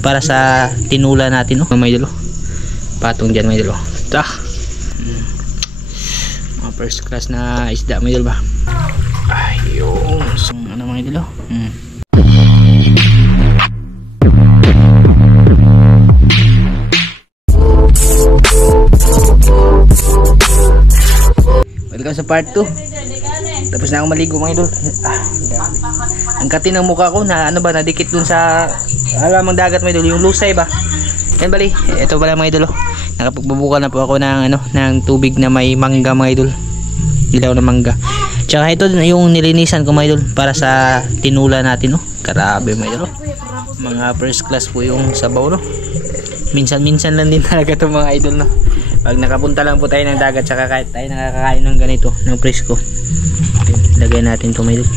para sa tinula natin, no? May idol, patong dyan may idol. Mga first class na isda may idol ba. Ayun, so, ano mga idol. Welcome sa part 2. Tapos na akong maligo mga idol. Ang kati ng mukha ko na ano ba, nadikit dun sa alamang dagat mga idol, yung lusay ba. Yan bali, ito pala mga idol. Nakapagbubuka na po ako ng ano, ng tubig na may mangga mga idol. Dilaw na mangga. Tsaka ito yung nilinisan ko mga idol para sa tinula natin, no. Grabe mga idol. Mga first class po yung sabaw, no. Minsan-minsan lang din talaga itong mga idol, no. Pag nakapunta lang po tayo ng dagat, saka kahit tayo nakakakain ng ganito, ng presko. Lagay natin ito mga idol.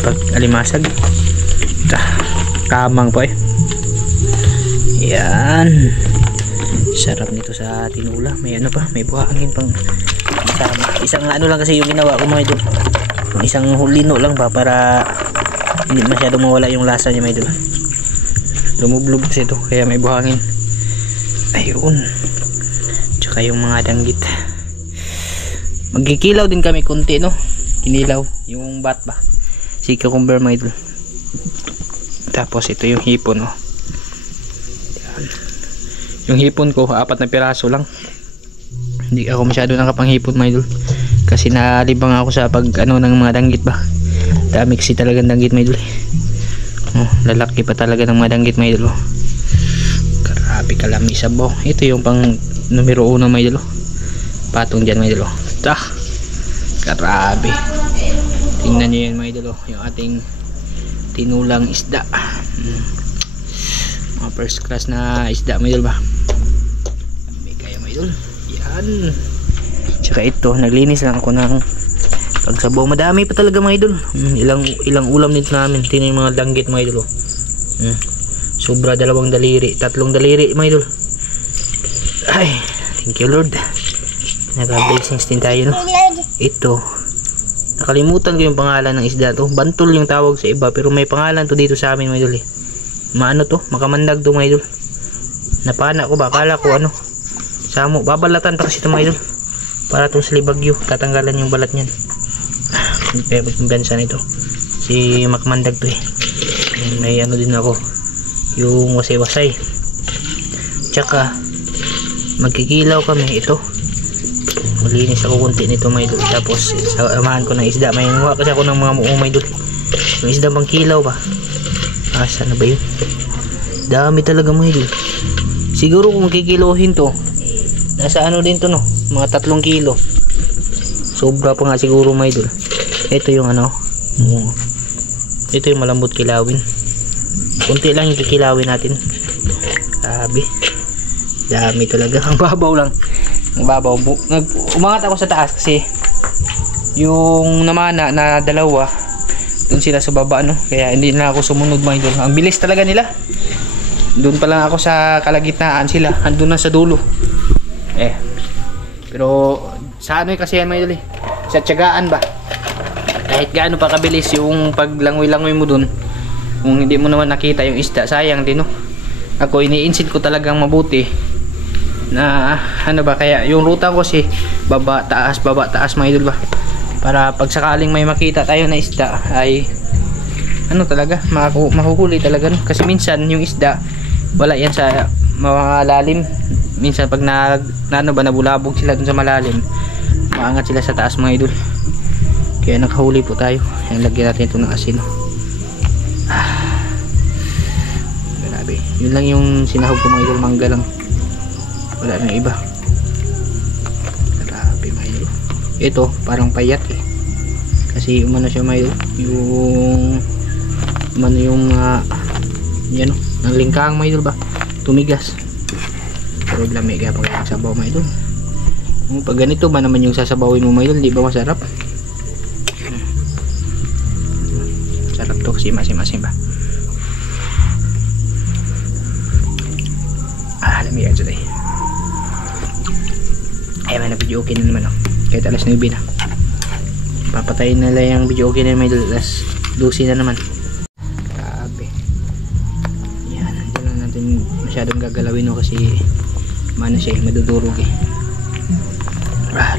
Pag alimasag. Kamang po eh. Yan. Sarap nito sa tinula. May ano pa, may buhangin pang isang ano lang kasi yung ginawa ko mga idol. Isang lino lang ba para hindi masyadong mawala yung lasa niya mga idol. Lumublog kasi ito kaya may buhangin. Ayun. Tsaka yung mga danggit. Magkikilaw din kami konti, no. Kinilaw yung bat ba, si cucumber mga idol. Tapos ito yung hipon, no. Yan. Yung hipon ko 4 na piraso lang. Hindi ako masyado nakapanghipon mga idol kasi nalibang ako sa pag ano ng mga danggit ba. Dami kasi talagang danggit mga idol. Lalaki pa talaga ng mga danggit mga idol. Grabe kalami sabaw. Ito yung pang numero 1 mga idol. Patong dyan mga idol. Grabe. Tingnan nyo yan mga idol. Yung ating tinulang isda. Mga first class na isda mga idol ba. May kaya mga idol. Yan. Tsaka ito, naglinis lang ako ng pagsabaw. Madami pa talaga mga idol. Ilang ulam nito namin. Tingnan yung mga danggit mga idol. Sobra 2 daliri, 3 daliri mga idol. Ay, thank you Lord. Naka-blessings din tayo, no. Ito, nakalimutan ko yung pangalan ng isda to. Bantol yung tawag sa iba, pero may pangalan to dito sa amin mga idol eh. Maano to, makamandag to mga idol. Napana ko ba, akala ko ano, samo, babalatan pa kasi ito mga idol. Para to sa libagyo, tatanggalan yung balat nyan. Kaya magpimbansa nito si makamandag to eh. May ano din ako, yung wasay-wasay. Tsaka magkikilaw kami. Ito, malinis ako konti nito mga idol. Tapos samahan ko ng isda. May nakuha kasi ako ng mga muong mga idol. Yung isda bang kilaw ba, asa na ba yun? Dami talaga mga idol. Siguro kung kikilohin to, nasa ano din to, no, mga 3 kilo. Sobra pa nga siguro mga idol. Ito yung ano, ito yung malambot kilawin. Kunti lang yung kikilawin natin. Grabe, dami talaga. Ang babaw lang, ang babaw. Umangat ako sa taas kasi yung namana na 2 dun sila sa baba, no? Kaya hindi na ako sumunod mga idol. Ang bilis talaga nila. Doon pa lang ako sa kalagitnaan, sila andun na sa dulo. Pero sa ano kasi yan mga idol eh, sa tiyagaan ba. Kahit gaano pa kabilis yung paglangoy-langoy mo dun, kung hindi mo naman nakita yung isda, sayang din, no. Ako iniinsid ko talagang mabuti na ano ba, kaya yung ruta ko si baba taas mga idol ba, para pag sakaling may makita tayo na isda ay ano talaga, mahuhuli talaga, no? Kasi minsan yung isda wala yan sa mga lalim. Minsan pag nabulabog sila dun sa malalim, maangat sila sa taas mga idol. Kaya nakahuli po tayo. Ayan, lagyan natin ito ng asin. Grabe. Yun lang yung sinahog ko mga idol, mangga lang. Wala nang iba. Grabe mga idol. Ito parang payat eh. Kasi umano siya mga idol, yung yan o, ng lingkang mga idol ba, tumigas. Pero lamig pag sabaw mga idol. Pag ganito ba naman yung sasabawin mo mga idol, di ba masarap? Sarap to kasi masim-masim ba. Lamig yan today. Ay man, na video okay na naman, oh. Kahit alas 9 na, papatayin na lang yung video okay na may alas 12 na naman. Grabe yan. natin masyadong gagalawin no, kasi mana siya madudurog eh.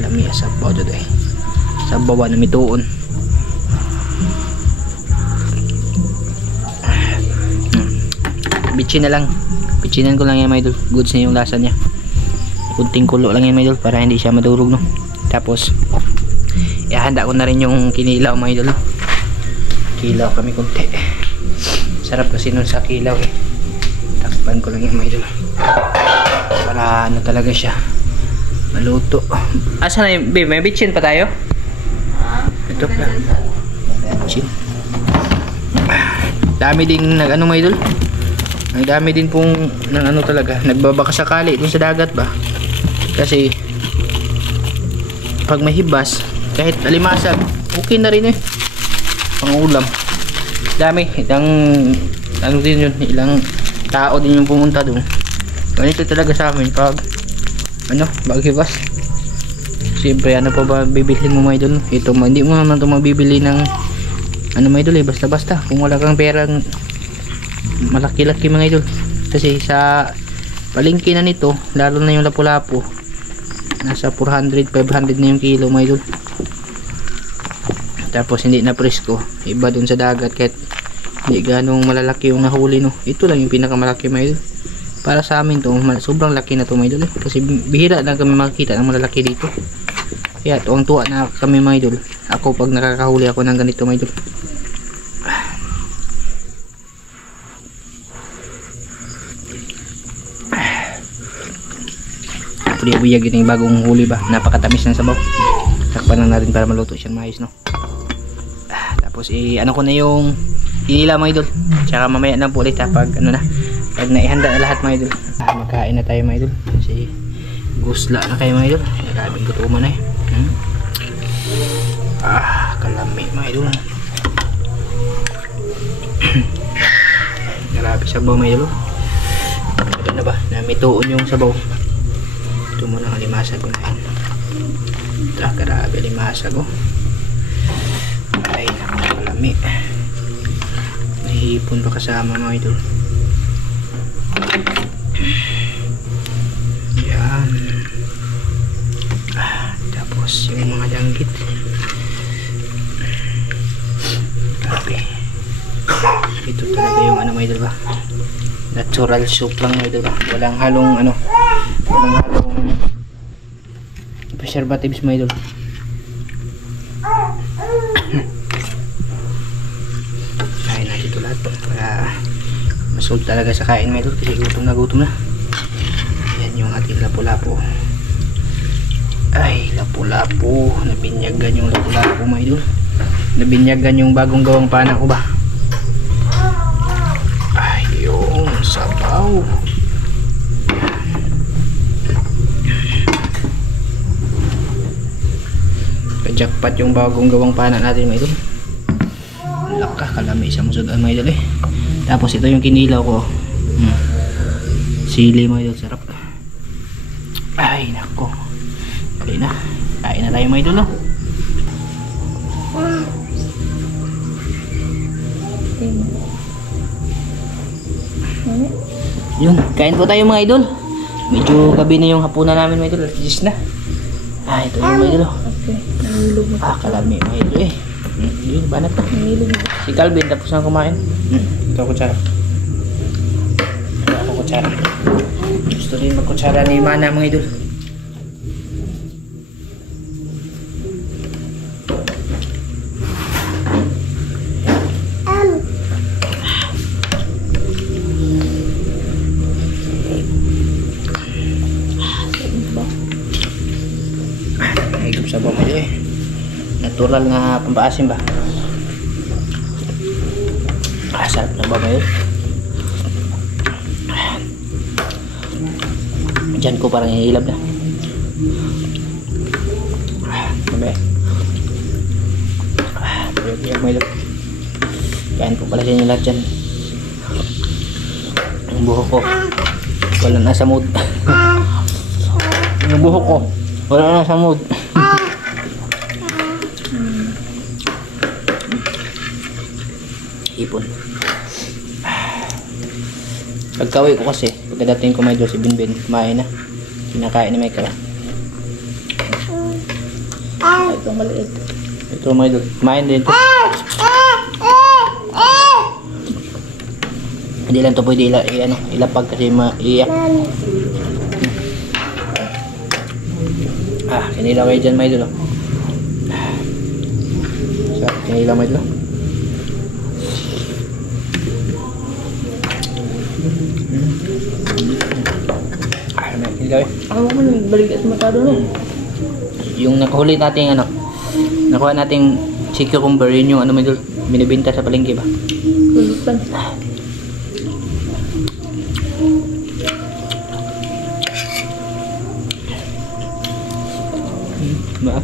Lami sabaw dito eh. Sabaw na mituon. Bitchin na lang. Bitchinan ko lang yan mga idol. Goods na yung lasa niya. Kunting kulo lang yan mga idol para hindi siya madurog no. Tapos ihanda ko na rin yung kinilaw mga idol. Kilaw kami kunti. Sarap kasi nun sa kilaw eh. Takpan ko lang yan mga idol. Para ano talaga siya. Maluto. Asa na yung babe? May bitchin pa tayo? Ito pa. Bitchin. Dami din nag ano mga idol. Ang dami din pong ng ano talaga. Nagbabaka sakali dun sa dagat ba. Kasi pag may hibas kahit alimasag okay na rin eh. Pang ulam. Dami. Ilang ano din yun. Ilang tao din yung pumunta dun. Ganito talaga sa amin pag ano, baghibas. Siyempre, ano pa ba bibilhin mo mga idol? Ito, hindi mo naman ito mabibili ng ano mga idol eh, basta basta kung wala kang perang malaki-laki mga idol. Kasi sa palengke na nito, lalo na yung lapu-lapu, nasa 400, 500 na yung kilo mga idol. Tapos hindi na presko, iba dun sa dagat kahit hindi ganong malalaki yung nahuli no. Ito lang yung pinakamalaki mga idol. Para sa amin to, sobrang laki na to mga idol eh. Kasi bihira na kami makikita ng malalaki dito. Kaya tuwang-tuwa na kami mga idol. Ako pag nakakahuli ako ng ganito mga idol. Buyag yun yung bagong huli ba. Napakatamis ng sabaw. Takpan na natin para maluto siya maayos no. Tapos ano ko na yung inila mga idol. Tsaka mamaya na po ulit pag ano na. Pag naihanda na lahat mga idol. Magkain na tayo mga idol. Kasi gusla na kayo mga idol. Maraming gutuman na eh. Kalami mga idol. Grabe sabaw mga idol. Ito na ba? Namituon yung sabaw. Ito muna ang limasag ko na yun. Grabe limasag ko. Ay nakalami. Nahihipon pa kasama mga idol. Yan. Tapos yung mga danggit. Grabe. Ito talaga yung ano mga idol ba. Natural soup lang mga idol ba. Walang halong ano. Walang halong preservatives mga idol. Kain natin ito lahat para masold talaga sa kain mga idol. Kasi gutom na. Yan yung ating lapu-lapu. Ay, lapu-lapu. Nabinyagan yung lapu-lapu mga idol. Nabinyagan yung bagong gawang pana ko ba. Ay, yung sabaw. Kajakpat yung bagong gawang pana natin mga idol. Laka, kalami sa musudan mga idol eh. Tapos ito yung kinilaw ko. Sili mga idol, sarap. Ay, nako. Kali na. Kain na tayo mga idol no. Yun, kain po tayo mga idol. Medyo gabi na yung hapunan namin mga idol. At 10 na. Ito yung mga idol. Kalami mga idol eh. Yun, banat na. Si Calvin tapos na kumain. Ito ako kutsara. Gusto rin magkutsara ni Mana mga idol. Higop sa bawang idol eh. Natural nga pampaasim ba. Sarap na ba ngayon? Diyan ko parang hihilab na. Sabi. Pwede mo ilap. Kain po pala sa inyo lahat dyan. Ang buhok ko wala na sa mood. Ang buhok ko wala na sa mood. Ipon. Pagkawi ko kasi, pagkadating ko may idol si Binbin, kumain na. Kinakain ni Michael. Ito maliit. Ito mga idol, kumain din ito. Hindi lang ito pwede ilapag kasi maiyak. Kinilaw kayo dyan mga idol. Kinilaw mga idol. Kinilaw eh. Ako mo nagbalik at matado no. Yung nakahuli nating nakuha nating si cucumber, yun yung mga idol, binibenta sa palengke ba? Kulutan. Ba?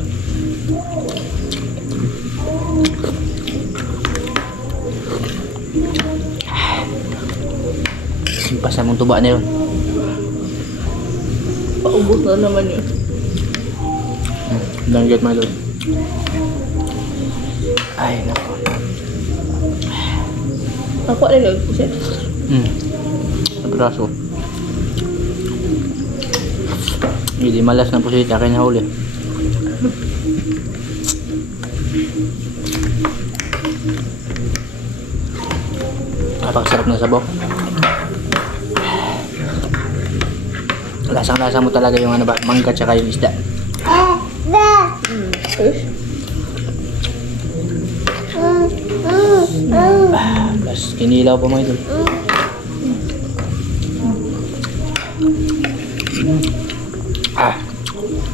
Simpasa mong tuba na yun. Paubos na naman yun. Langgit mga idol. Ay, nako. Ako ay nagpusit. Abraso. Hindi malas na po siya kaya nahuli. Napakasarap na sabaw. Lasang-lasa mo talaga yung mangga tsaka yung isda. Plus kinilaw pa mga idol.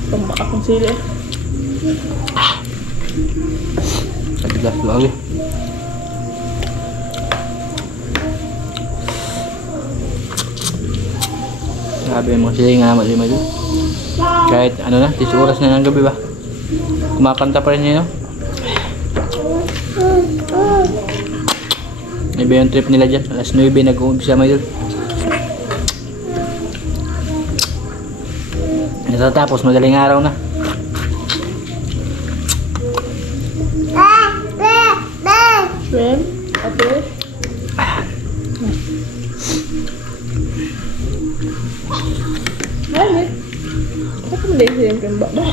Tumbak akong sili. Katigas lagi. Sabi mo sila nga naman mga idol. Kahit ano na, 10 oras na ng gabi ba? Kumakanta pa rin niya, no? Iba yung trip nila dyan. Alas 9 nag-uumpisa mga idol. Natatapos madaling araw na. Shrimp. Okay. Ay, ako mo din shrimp yung baba.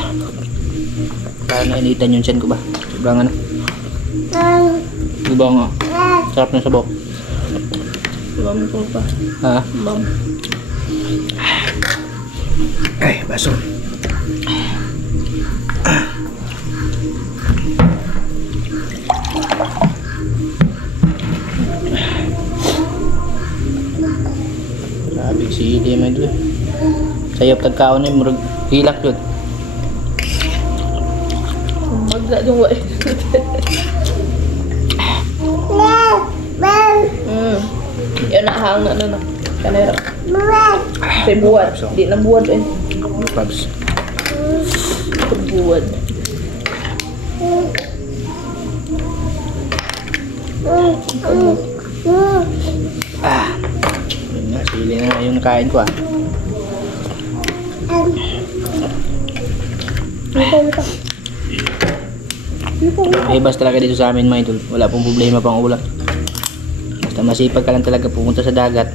Parang nainitan yung tiyan ko ba? Sobrang ano? Diba nga? Sarap ng sabaw. Bam ko pa. Ha? Bam. Ay, baso. Grabe si Ili mga idol. Sayop tagkaon na yung hilak yun. Magda yung wa. Yun na hang na na. Kanera. Say buwan. Di na buwan eh. Pabs. Buwan. Yun nga, sili na yung nakain ko Ay, basta talaga dito sa amin mga idol. Wala pong problema pang ulam. Basta masipag ka lang talaga pumunta sa dagat.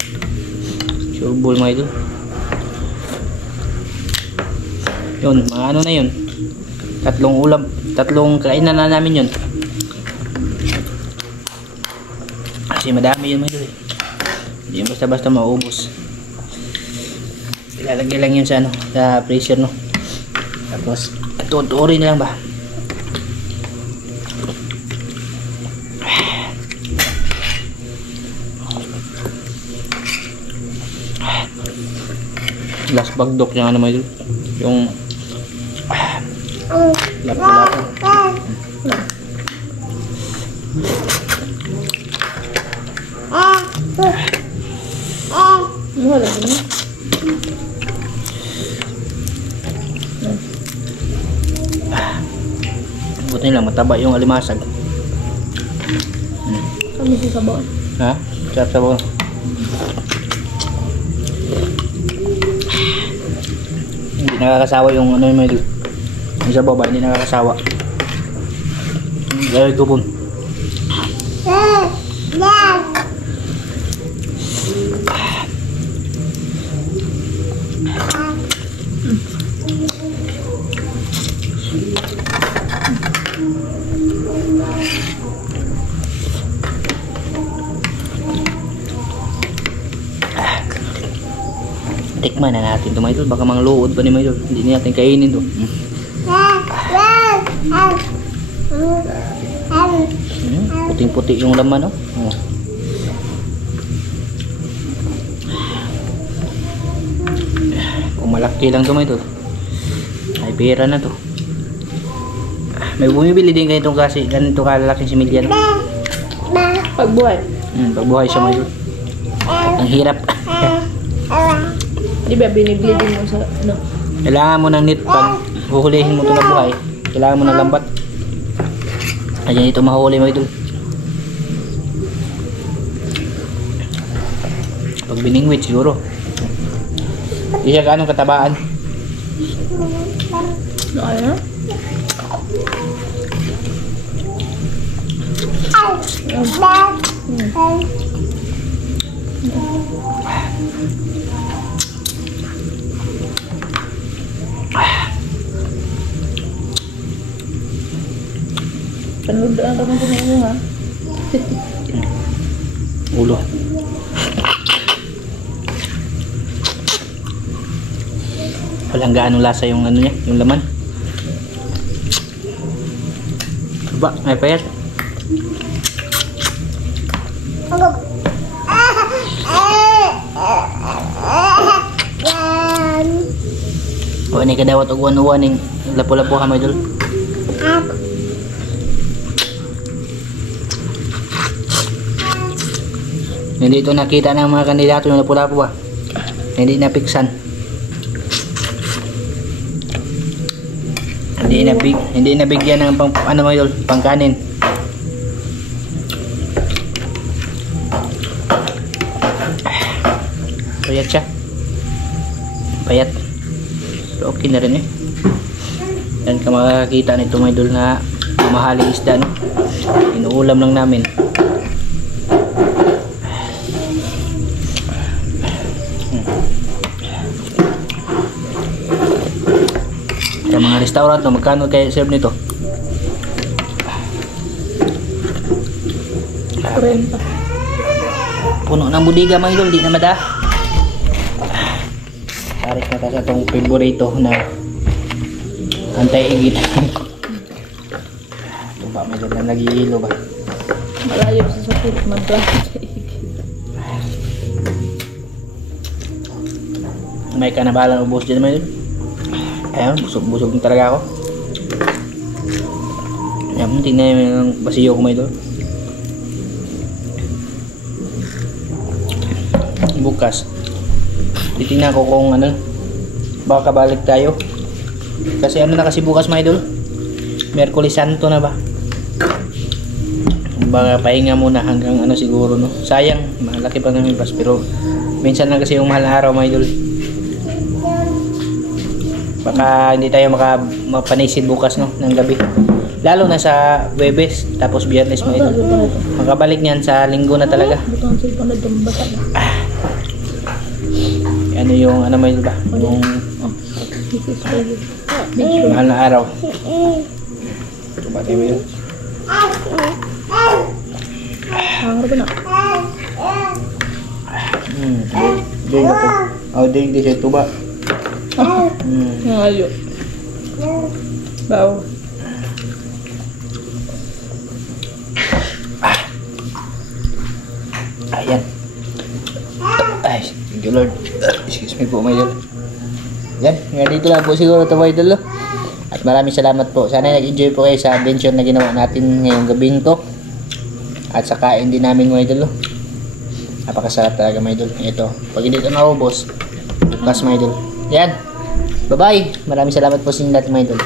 Sure ball mga idol. Yun, mga ano na yun. Tatlong kainan na namin yun. Kasi madami yun mga idol. Hindi yun basta-basta maubos. Ilalagay lang yun sa sa freezer no. Tapos tutuorin na lang ba. Last bagdok yung ano mga idol. Yung lap-lap. Wala din. Buti lang mataba yung alimasag. Kami si sabaw. Ha? Sarap sabaw. Hindi nakakasawa yung ano yung idol. Yung sabaw ba? Hindi nakakasawa. Ay, gubon. Tikman na natin ito mga idol. Baka mga luod pa ni mga idol. Hindi natin kainin to. Puting-puti yung laman, no? Oh. Kung malaki lang ito mga idol, ay pera na to. May bumibili din ganitong kasi, ganito kalalaking similya, no? Pagbuhay. Pagbuhay siya mga idol. Ang hirap. Di ba binibili din mo sa ano? Kailangan mo ng net pag huhulihin mo ito na buhay. Kailangan mo ng lambat. Ayan ito mahuli mga idol. Pag biningwit siguro. Hindi siya ganong katabaan. Ano? Panudaan ka ng mo ha? Ulo. Walang gaano lasa yung ano niya, yung laman. Ba, may payat. O ni kadawat og uwan-uwan ning lapo-lapo ha mga idol. Hindi ito nakita ng mga kandidato yung lapo-lapo ba. Hindi napiksan. Hindi nabigyan ng pang ano mga idol, pangkanin. Payat siya. Payat. Pero okay na rin eh. Yan ka makakita nito mga idol na mamahaling isda, no? Inuulam lang namin. Sa mga restaurant, no, magkano kayo serve nito? 40. Puno ng budiga mga idol, di na mada. Tarik na tayo sa itong favorito na antay-igit. Ito ba, may ganda nag-iilo ba? Malayo sa sakit, May kanabalan ubos dyan mga idol. Ayan, busog talaga ako. Ayan, tingnan yung basiyo ko mga idol. Bukas titingnan ko kung ano, baka balik tayo kasi ano na kasi bukas mga idol, Miyerkules Santo na ba, baka pahinga muna hanggang ano siguro, no? Sayang, malaki pa namin pas, pero minsan lang kasi yung mahal na araw mga idol. Baka hindi tayo mapanisid bukas, no, ng gabi, lalo na sa Huwebes tapos Biyernes mga idol. Makabalik niyan sa Linggo na talaga. Ano yung ano may ba? Yung mahal na araw. Ito ba tayo yun? Hangar ba na? Ding na to. Oh, ding di siya ito ba? Ngayo. Bawo. Ayan. Ay, thank you Lord. Excuse me po, my idol. Yan, nga dito lang po siguro ito, my idol. At maraming salamat po. Sana nag-enjoy po kayo sa adventure na ginawa natin ngayong gabing to. At sa kain din namin, my idol. Napakasarap talaga, my idol. Ito, pag hindi ito naubos, bukas, my idol. Yan. Bye-bye. Maraming salamat po sa inyo natin, my idol.